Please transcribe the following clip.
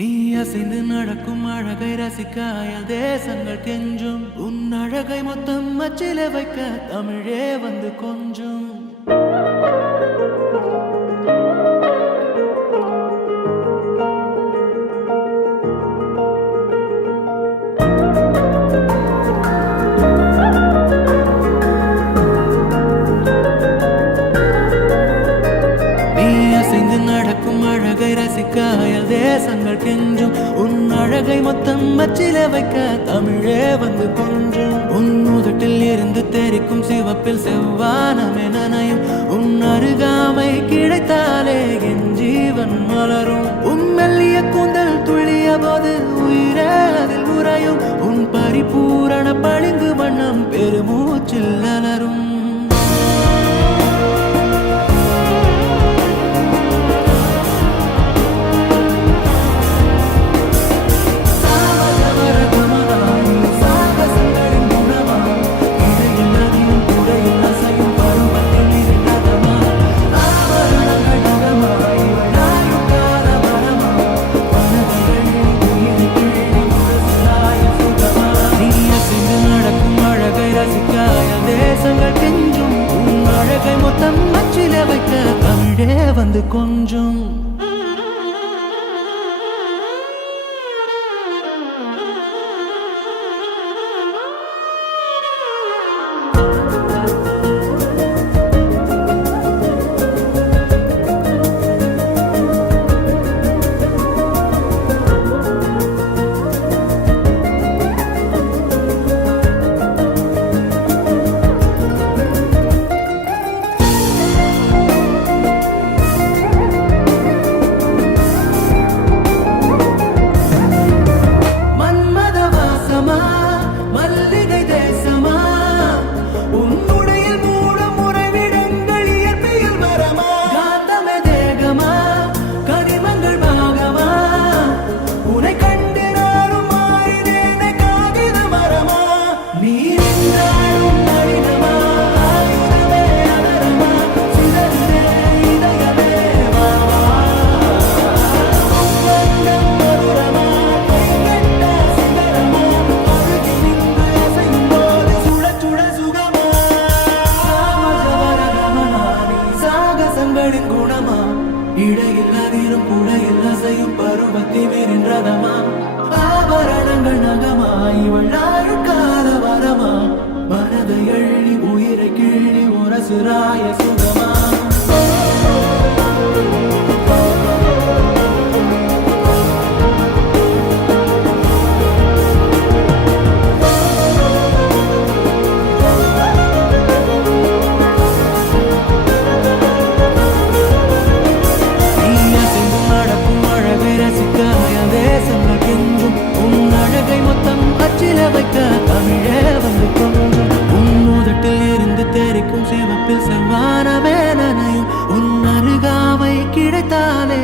நீ அசைந்து நடக்கும் அழகை ரசிக்க அயல் தேசங்கள் கெஞ்சும் உன் அழகை மொத்தம் அச்சில வைக்க தமிழே வந்து கொஞ்சம் அயல் தேசங்கள் கெஞ்சும் உன் அழகை மொத்தம் அச்சில வைக்க தமிழே வந்து கொஞ்சம் உன் உதட்டில் இருந்து தெரிக்கும் சிவப்பில் செவ்வானமே நனையும் உன் அருகாமை கிடைத்தாலே என் ஜீவன் மலரும் உன் மெல்லிய கூந்தல் துளிய போது உயிரே அதில் உறையும் உன் பரிபூரண பளிங்கு வண்ணம் பெருமூச்சில் அலரும் வந்து கொஞ்சம் இடையில்லாதீரும் கூட எல்லாசையும் பருவத்தி மீறின்றதமா ஆபரணங்கள் நகமாய் வள்ளாழுக்கால வரமா மனதை அள்ளி உயிரை கிள்ளி உரசுராய சுகமா தமிழே வந்து கொஞ்சம் உன் உதட்டில் இருந்து தெரிக்கும் சிவப்பில் செவ்வானமே நனையும் உன் அருகாமை கிடைத்தாலே